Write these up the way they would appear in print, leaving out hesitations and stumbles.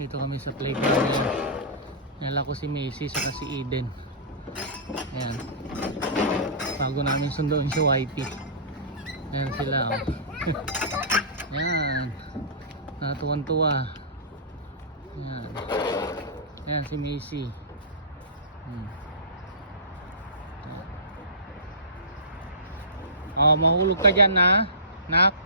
Dito kami sa playground ngayon. Nala ko si Macy saka si Eden. Ayan. Bago namin sunduin si Whitey. Ayan sila oh. Ayan. Natuwan-tuwa. Ayan. Ayan si Macy. Oh, mahulog ka dyan na, nak.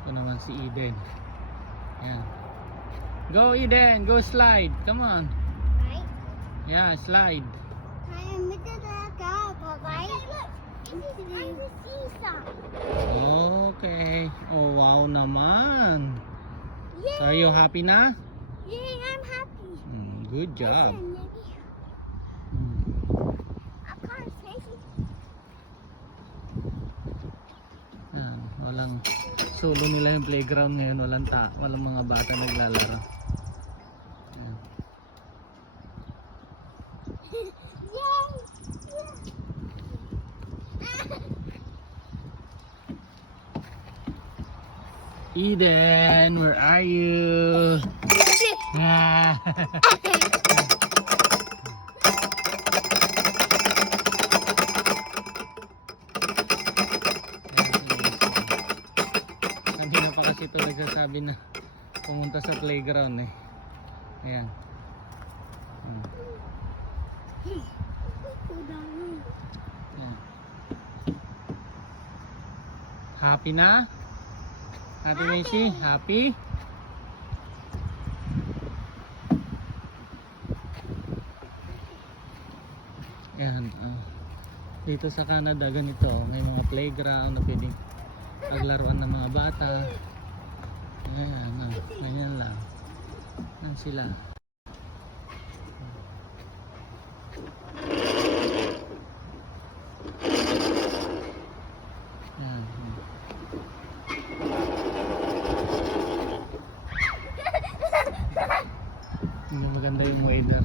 Ito naman si Eden. Ayan. Go Eden, go slide. Come on. Right? Yeah, slide. I'm with the dog, right? Look. I'm the seesaw. Okay. Oh, wow naman. Yay! So, are you happy na? Yay, I'm happy. Good job. I can't take it. Walang solo nila yung playground ngayon. Walang mga bata naglalaro. Ayan. Eden, where are you? Ah. Kanina pa kasi ito nagsasabi na pumunta sa playground eh. Ayan. Ayan. Happy na? Happy Macy? Happy? Ayan. Dito sa Canada ganito. May mga playground na pwedeng paglaruan ng mga bata. Ayan. Ganyan lang. Yan sila. Ayan. Hindi maganda yung weather.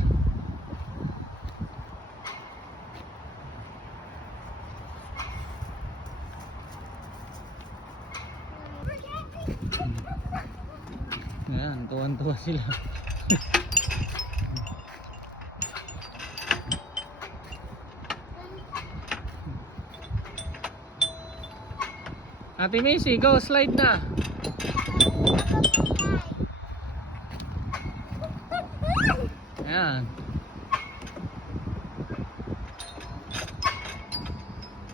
Ayan, tuwan-tuwa sila. Ate Macy, go slide na. Ayan.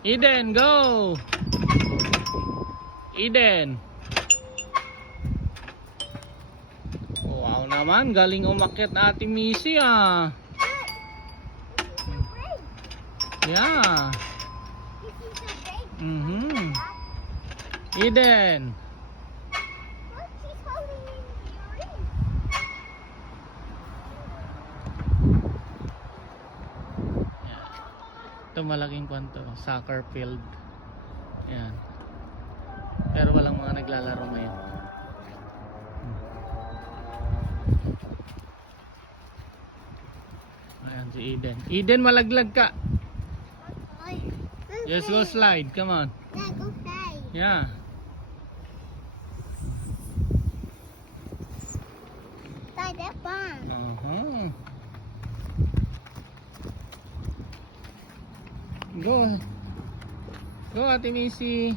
Eden, go! Eden. Wow naman, galing umakyat na Ate Macy ah. Yeah. Eden. Ito malaking kwanto, soccer field. Ayan. Pero walang mga naglalaro ngayon. Ayan si Eden. Eden, malaglag ka. Just go slide, come on. Yeah, go slide. Yeah. Go, Ate Macy.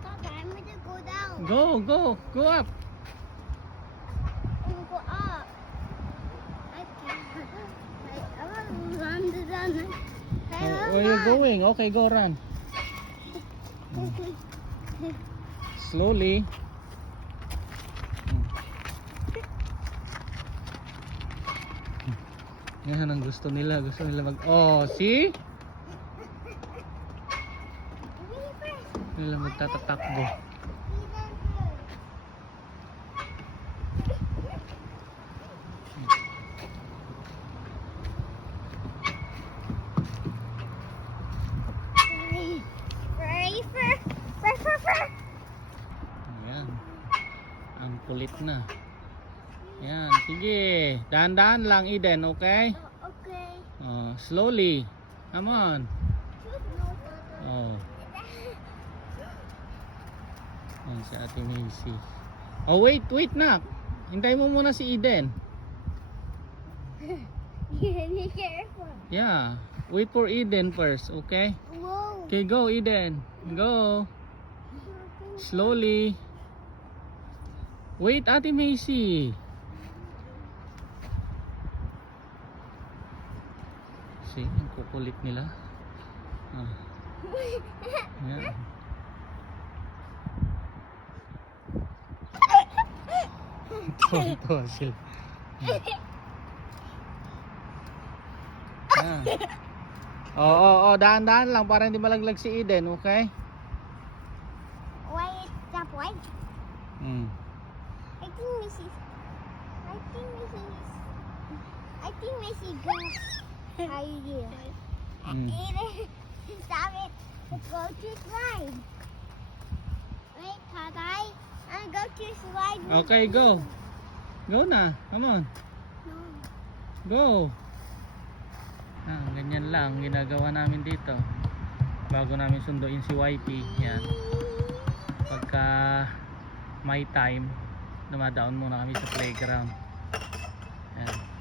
Papa, I'm gonna go down. Go up. I'm gonna go up. I can't. I want to run the run. Where you going? Okay, go run. Slowly. Yan ang gusto nila. Gusto nila mag... Oh, see? Nila magtatatakbo. Ayan. Ang kulit na. Yan, sige. Dahan-dahan lang, Eden, okay? Okay. Slowly. Come on. Oh. Yan si Ate Macy. Oh, wait, nak. Hintay mo muna si Eden. Be careful. Yeah. Wait for Eden first, okay? Whoa. Okay, go Eden. Go. Slowly. Wait, Ate Macy. See, ang kukulit nila. Yan. Tuwa sila. Yan. Dahan-dahan lang para hindi malaglag si Eden, okay? Wait, stop, wait. I think Missy goes idea. Stop it. Let's go to slide. Wait, Tatay. I go to slide. Okay, go. Go na. Come on. No. Go. Ganyan lang ginagawa namin dito. Bago namin sunduin si YP. Yan. Pagka may time, dumadaon muna kami sa playground. Yan.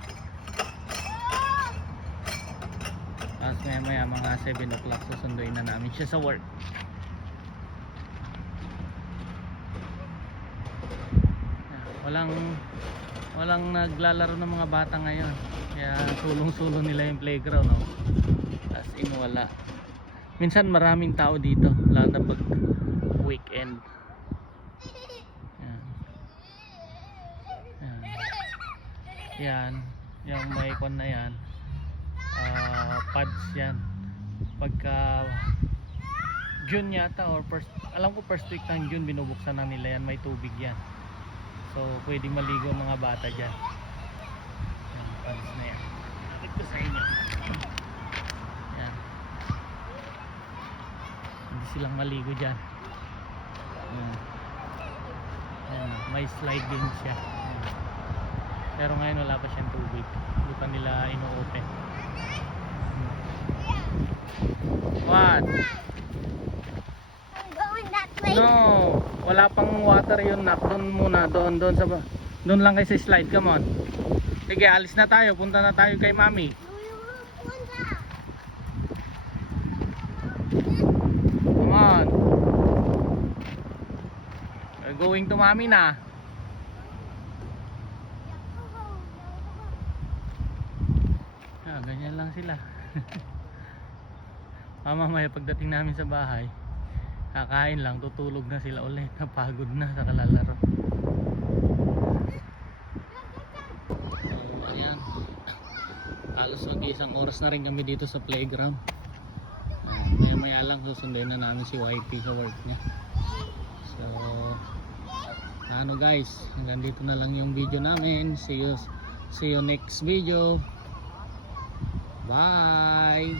Tapos maya mga 7 o'clock susunduin na namin siya sa work. Yan. Walang naglalaro ng mga bata ngayon. Kaya sulong-sulong nila yung playground, no? As in wala. Minsan maraming tao dito, lalo na pag weekend. Yan. Yan. Yan. Yung may kon na yan. Pads yan. Pagka June yata or alam ko first week ng June binubuksan na nila yan, may tubig yan. So pwedeng maligo ang mga bata dyan. Yan, pads na yan. Nakit ko sa inyo. Yan. Hindi silang maligo dyan. Yan. Yan. May slide din siya. Yan. Pero ngayon wala pa siyang tubig. Hindi pa nila ino-open. What? I'm going that way. No, wala pang water yun, nak. Doon muna, doon doon lang kayo sa slide. Come on. Sige, alis na tayo. Punta na tayo kay Mami. Come on. We're going to Mami na. Ganyan lang sila. Mamaya pagdating namin sa bahay, kakain lang, tutulog na sila ulit. Napagod na sa kalalaro. So, ayan. Halos mag-isang oras na rin kami dito sa playground. Maya lang susunduin na namin si YP sa work niya. So, ano guys, hanggang dito na lang yung video namin. See you next video. Bye!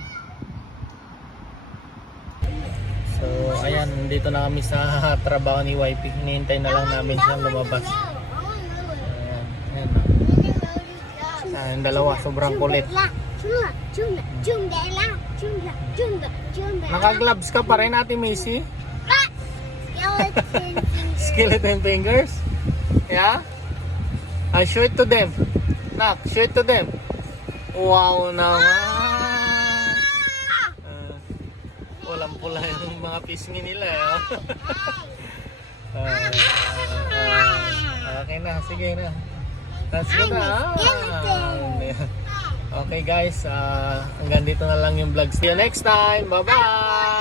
So ayan, dito na kami sa trabaho ni YP. Hinihintay na lang namin siyang lumabas. Ayan, ayan. Yung dalawa, sobrang kulit. Naka-gloves ka pa rin, Ate Macy? Skeleton fingers? Yeah? Show it to them. Nak, show it to them. Wow naman! Walang pula yung mga pisngi nila. Okay na, sige na. Let's go na. Okay guys, hanggang dito na lang yung vlog. See you next time. Bye-bye!